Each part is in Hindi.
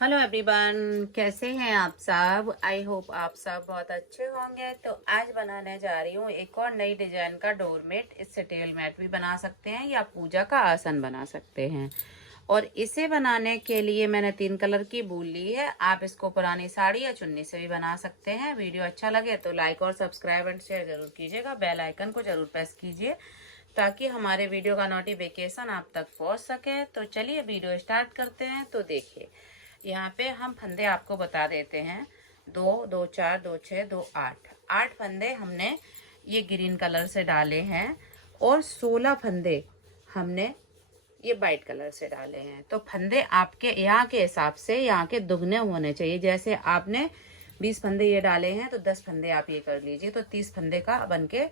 हेलो एवरीवन, कैसे हैं आप सब। आई होप आप सब बहुत अच्छे होंगे। तो आज बनाने जा रही हूँ एक और नई डिजाइन का डोरमेट। इससे टेबल मैट भी बना सकते हैं या पूजा का आसन बना सकते हैं। और इसे बनाने के लिए मैंने 3 कलर की वूल ली है। आप इसको पुरानी साड़ी या चुन्नी से भी बना सकते हैं। वीडियो अच्छा लगे तो लाइक और सब्सक्राइब एंड शेयर जरूर कीजिएगा। बेल आइकन को जरूर प्रेस कीजिए ताकि हमारे वीडियो का नोटिफिकेशन आप तक पहुंच सके। तो चलिए वीडियो स्टार्ट करते हैं। तो देखिए, यहाँ पे हम फंदे आपको बता देते हैं। 2, 2, 4, 2, 6, 2, 8। 8 फंदे हमने ये ग्रीन कलर से डाले हैं और 16 फंदे हमने ये वाइट कलर से डाले हैं। तो फंदे आपके यहाँ के हिसाब से यहाँ के दुगने होने चाहिए। जैसे आपने 20 फंदे ये डाले हैं तो 10 फंदे आप ये कर लीजिए, तो 30 फंदे का बनके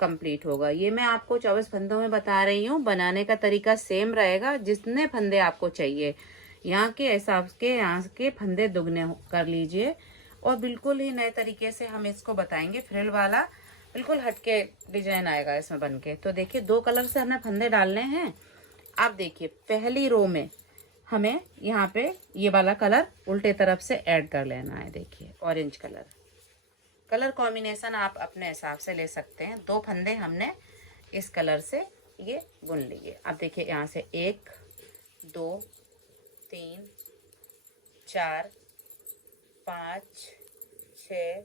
कंप्लीट होगा। ये मैं आपको 24 फंदों में बता रही हूँ। बनाने का तरीका सेम रहेगा। जितने फंदे आपको चाहिए यहाँ के हिसाब के यहाँ के फंदे दुगने कर लीजिए। और बिल्कुल ही नए तरीके से हम इसको बताएंगे। फ्रिल वाला बिल्कुल हटके डिजाइन आएगा इसमें बनके। तो देखिए, 2 कलर से हमने फंदे डालने हैं। आप देखिए, पहली रो में हमें यहाँ पे ये वाला कलर उल्टे तरफ से ऐड कर लेना है। देखिए, ऑरेंज कलर। कलर कॉम्बिनेशन आप अपने हिसाब से ले सकते हैं। 2 फंदे हमने इस कलर से ये बुन लिए। अब देखिए, यहाँ से 1, 2, 3, 4, 5, 6।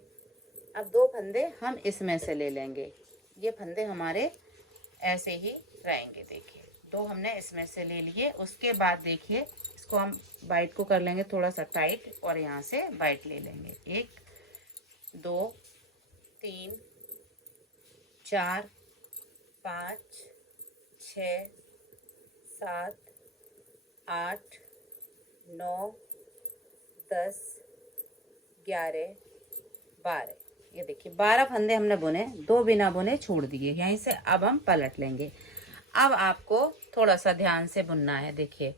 अब 2 फंदे हम इसमें से ले लेंगे। ये फंदे हमारे ऐसे ही रहेंगे। देखिए, 2 हमने इसमें से ले लिए। उसके बाद देखिए, इसको हम वाइट को कर लेंगे थोड़ा सा टाइट और यहाँ से वाइट ले लेंगे। 1, 2, 3, 4, 5, 6, 7, 8, 9, 10, 11, 12। ये देखिए, 12 फंदे हमने बुने, 2 बिना बुने छोड़ दिए। यहीं से अब हम पलट लेंगे। अब आपको थोड़ा सा ध्यान से बुनना है। देखिए,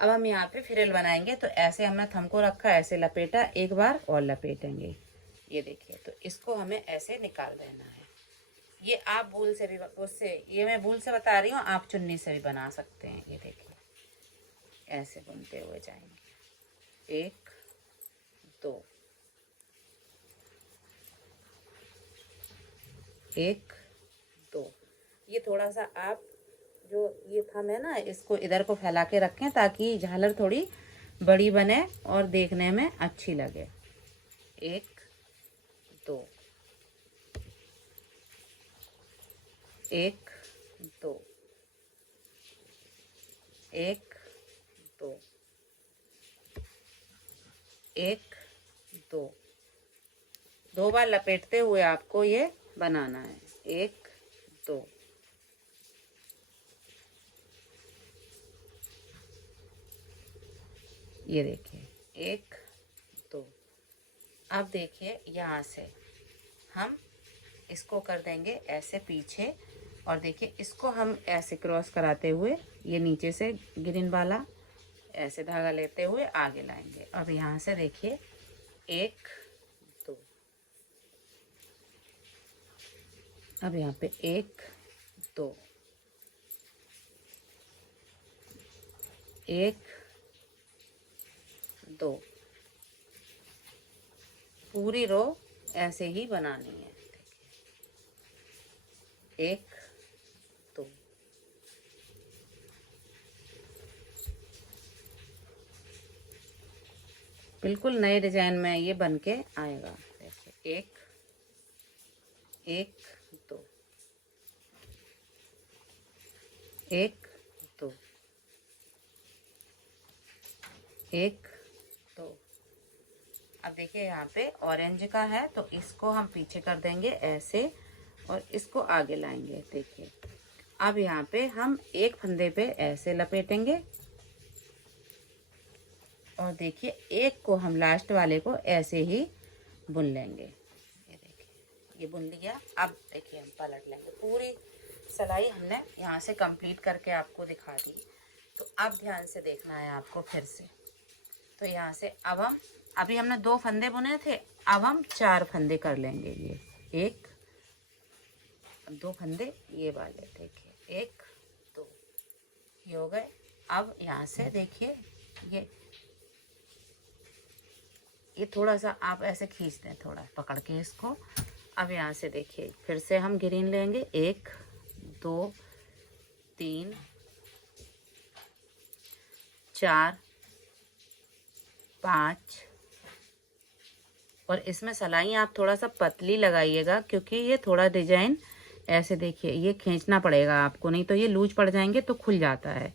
अब हम यहाँ पे फ्रिल बनाएंगे। तो ऐसे हमने थंब को रखा, ऐसे लपेटा, एक बार और लपेटेंगे। ये देखिए, तो इसको हमें ऐसे निकाल देना है। ये आप बूल से भी, उससे, ये मैं बूल से बता रही हूँ, आप चुन्नी से भी बना सकते हैं। ये देखिए, ऐसे बुनते हुए जाएंगे। 1, 2, 1, 2। ये थोड़ा सा आप जो ये थंब है ना, इसको इधर को फैला के रखें ताकि झालर थोड़ी बड़ी बने और देखने में अच्छी लगे। 1, 2, 1, 2, 1, 2, 1, 2। 2 बार लपेटते हुए आपको ये बनाना है। 1, 2। ये देखिए, 1, 2। अब देखिए, यहाँ से हम इसको कर देंगे ऐसे पीछे। और देखिए, इसको हम ऐसे क्रॉस कराते हुए ये नीचे से ग्रीन वाला ऐसे धागा लेते हुए आगे लाएंगे। अब यहाँ से देखिए, 1, 2। अब यहाँ पे 1, 2, 1, 2। पूरी रो ऐसे ही बनानी है। 1, 2। बिल्कुल नए डिजाइन में ये बन के आएगा। देखिए, 1, 1, 2, 1, 2, 1, 2। अब देखिए, यहाँ पे ऑरेंज का है तो इसको हम पीछे कर देंगे ऐसे और इसको आगे लाएंगे। देखिए, अब यहाँ पे हम एक फंदे पे ऐसे लपेटेंगे और देखिए, एक को हम लास्ट वाले को ऐसे ही बुन लेंगे। ये देखिए, ये बुन लिया। अब देखिए, हम पलट लेंगे। पूरी सिलाई हमने यहाँ से कंप्लीट करके आपको दिखा दी। तो अब ध्यान से देखना है आपको फिर से। तो यहाँ से अब हम, अभी हमने 2 फंदे बुने थे, अब हम 4 फंदे कर लेंगे। ये 1, 2 फंदे ये वाले। देखिए, 1, 2, ये हो गए। अब यहाँ से देखिए, ये ये थोड़ा सा आप ऐसे खींच दें, थोड़ा पकड़ के इसको। अब यहाँ से देखिए फिर से हम ग्रीन लेंगे, 1 2 3 4 5। और इसमें सलाई आप थोड़ा सा पतली लगाइएगा, क्योंकि ये थोड़ा डिजाइन ऐसे देखिए ये खींचना पड़ेगा आपको, नहीं तो ये लूज पड़ जाएंगे तो खुल जाता है।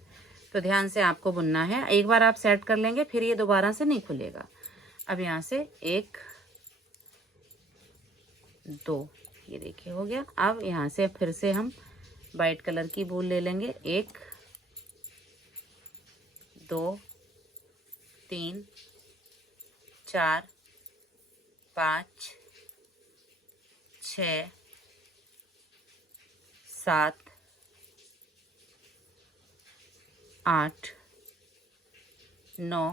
तो ध्यान से आपको बुनना है। एक बार आप सेट कर लेंगे फिर ये दोबारा से नहीं खुलेगा। अब यहाँ से 1 2, ये देखिए हो गया। अब यहाँ से फिर से हम वाइट कलर की वूल ले लेंगे, 1 2 3 4 5 6 7 8 9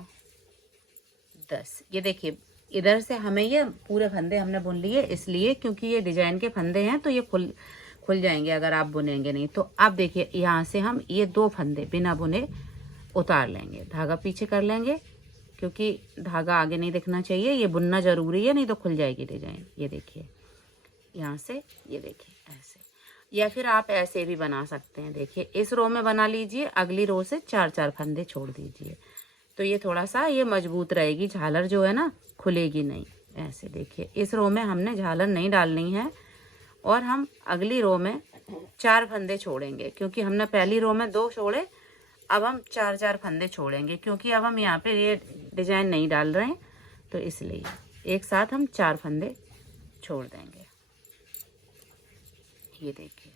10। ये देखिए इधर से हमें ये पूरे फंदे हमने बुन लिए, इसलिए क्योंकि ये डिजाइन के फंदे हैं तो ये खुल जाएंगे अगर आप बुनेंगे नहीं तो। अब देखिए यहाँ से हम ये 2 फंदे बिना बुने उतार लेंगे, धागा पीछे कर लेंगे, क्योंकि धागा आगे नहीं दिखना चाहिए, ये बुनना जरूरी है, नहीं तो खुल जाएगी डिजाइन। ये देखिए यहाँ से, ये देखिए ऐसे, या फिर आप ऐसे भी बना सकते हैं। देखिए इस रो में बना लीजिए, अगली रो से 4 फंदे छोड़ दीजिए, तो ये थोड़ा सा ये मजबूत रहेगी, झालर जो है ना खुलेगी नहीं। ऐसे देखिए इस रो में हमने झालर नहीं डालनी है, और हम अगली रो में 4 फंदे छोड़ेंगे, क्योंकि हमने पहली रो में 2 छोड़े, अब हम 4 फंदे छोड़ेंगे, क्योंकि अब हम यहाँ पे ये डिजाइन नहीं डाल रहे हैं, तो इसलिए एक साथ हम 4 फंदे छोड़ देंगे। ये देखिए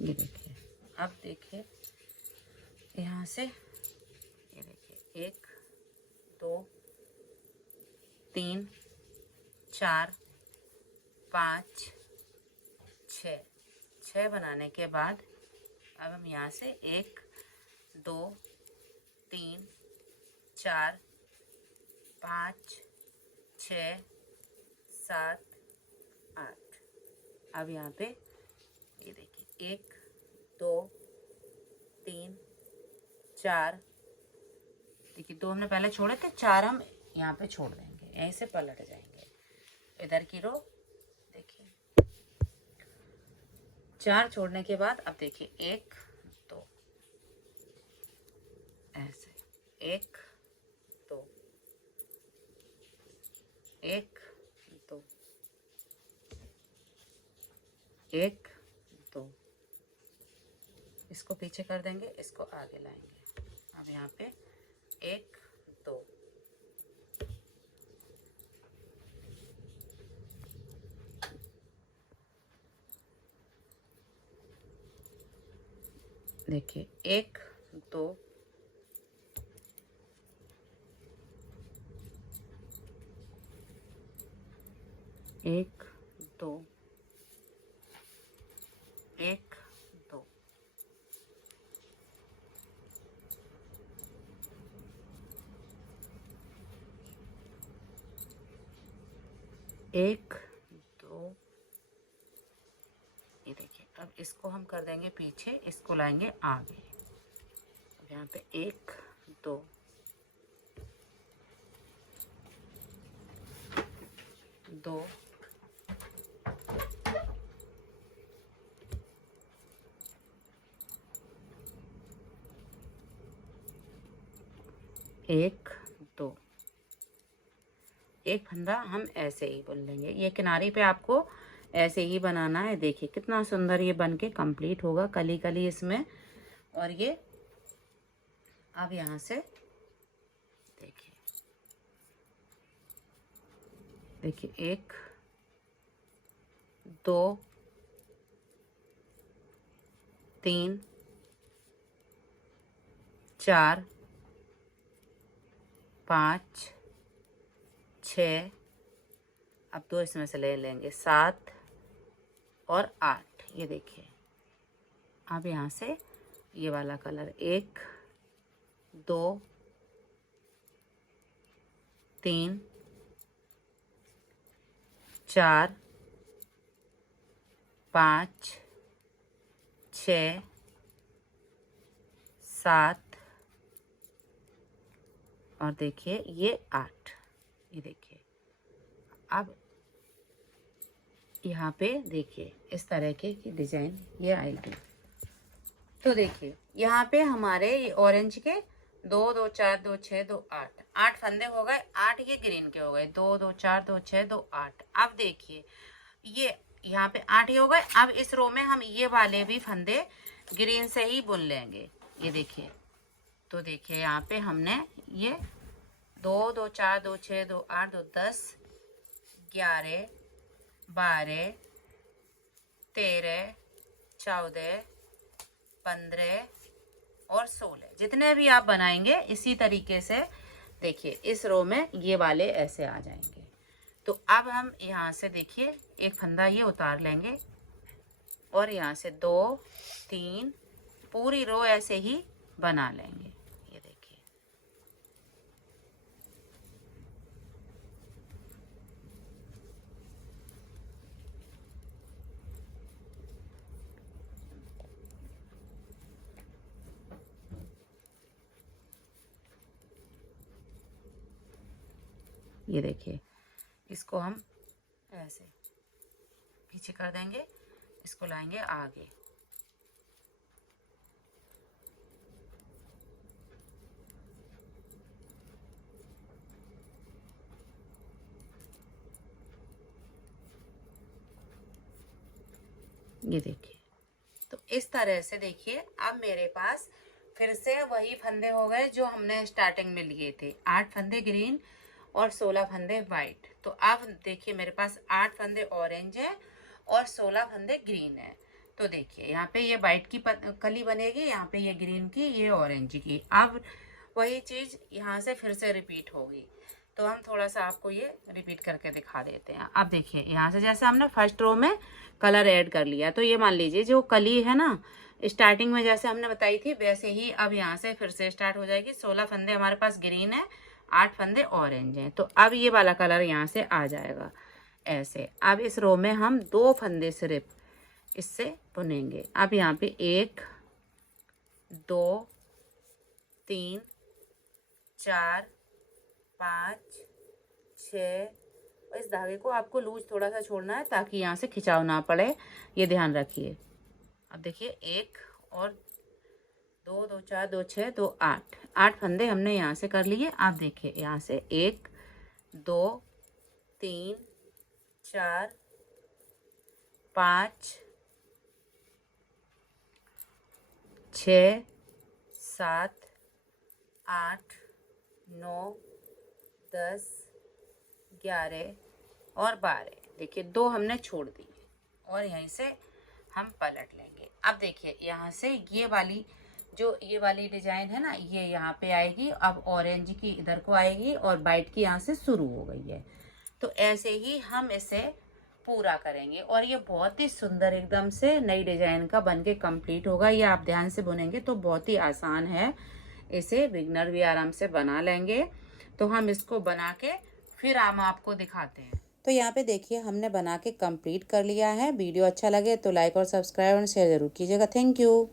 ये देखिए। अब देखिए यहाँ से, ये देखिए 1 2 3 4 5 6 बनाने के बाद अब हम यहाँ से 1 2 3 4 5 6 7 8। अब यहाँ पे ये देखिए 1 2 3 4, देखिए 2 हमने पहले छोड़े थे, 4 हम यहाँ पे छोड़ देंगे, ऐसे पलट जाएंगे। इधर की रो देखिए 4 छोड़ने के बाद अब देखिए 1 2, ऐसे 1 2 1 2 1 2, इसको पीछे कर देंगे, इसको आगे लाएंगे। अब यहाँ पे 1 2, देखिए 1 2 1 2 1 2, 1 2। ये देखिए अब इसको हम कर देंगे पीछे, इसको लाएंगे आगे। अब यहाँ पे 1 2 2 1 2, एक फंदा हम ऐसे ही बुन लेंगे। ये किनारे पे आपको ऐसे ही बनाना है। देखिए कितना सुंदर ये बन के कंप्लीट होगा, कली कली इसमें। और ये अब यहाँ से देखिए, देखिए 1 2 3 4 5 6, अब 2 इसमें से ले लेंगे, 7 और 8। ये देखिए अब यहाँ से ये वाला कलर, 1 2 3 4 5 6 7 और देखिए ये 8। ये देखिए, अब यहाँ पे देखिए इस तरह की डिजाइन ये आएगी। तो देखिए यहाँ पे हमारे ये ऑरेंज के 2 2 4 2 6 2 8 8 फंदे हो गए। 8 ये ग्रीन के हो गए, 2 2 4 2 6 2 8। अब देखिए ये यहाँ पे 8 ही हो गए। अब इस रो में हम ये वाले भी फंदे ग्रीन से ही बुन लेंगे। ये देखिए, तो देखिए यहाँ पे हमने ये 2 2 4 2 6 2 8 2 10 11 12 13 14 15 और 16 जितने भी आप बनाएंगे इसी तरीके से देखिए इस रो में ये वाले ऐसे आ जाएंगे। तो अब हम यहाँ से देखिए एक फंदा ये उतार लेंगे और यहाँ से 2 3 पूरी रो ऐसे ही बना लेंगे। ये देखिए, ये देखिए इसको हम ऐसे पीछे कर देंगे, इसको लाएंगे आगे। ये देखिए, तो इस तरह से देखिए अब मेरे पास फिर से वही फंदे हो गए जो हमने स्टार्टिंग में लिए थे। 8 फंदे ग्रीन और 16 फंदे वाइट। तो अब देखिए मेरे पास 8 फंदे ऑरेंज है और 16 फंदे ग्रीन है। तो देखिए यहाँ पे ये वाइट की कली बनेगी, यहाँ पे ये ग्रीन की, ये ऑरेंज की। अब वही चीज यहाँ से फिर से रिपीट होगी। तो हम थोड़ा सा आपको ये रिपीट करके दिखा देते हैं। अब देखिए यहाँ से जैसे हमने फर्स्ट रो में कलर ऐड कर लिया, तो ये मान लीजिए जो कली है ना स्टार्टिंग में जैसे हमने बताई थी वैसे ही अब यहाँ से फिर से स्टार्ट हो जाएगी। 16 फंदे हमारे पास ग्रीन है, 8 फंदे ऑरेंज हैं। तो अब ये वाला कलर यहाँ से आ जाएगा ऐसे। अब इस रो में हम 2 फंदे सिर्फ इससे बुनेंगे। अब यहाँ पे 1 2 3 4 5 6। इस धागे को आपको लूज थोड़ा सा छोड़ना है ताकि यहाँ से खिंचाव ना पड़े, ये ध्यान रखिए। अब देखिए 1 और 2 2 4 2 6 2 8 8 फंदे हमने यहाँ से कर लिए। आप देखिए यहाँ से 1 2 3 4 5 6 7 8 9 10 11 और 12। देखिए 2 हमने छोड़ दिए और यहीं से हम पलट लेंगे। अब देखिए यहाँ से ये वाली डिजाइन है ना, ये यहाँ पे आएगी। अब ऑरेंज की इधर को आएगी और वाइट की यहाँ से शुरू हो गई है। तो ऐसे ही हम इसे पूरा करेंगे और ये बहुत ही सुंदर एकदम से नई डिजाइन का बनके कंप्लीट होगा। ये आप ध्यान से बुनेंगे तो बहुत ही आसान है, इसे बिगनर भी आराम से बना लेंगे। तो हम इसको बना के फिर हम आपको दिखाते हैं। तो यहाँ पे देखिए हमने बना के कंप्लीट कर लिया है। वीडियो अच्छा लगे तो लाइक और सब्सक्राइब और शेयर जरूर कीजिएगा। Thank you.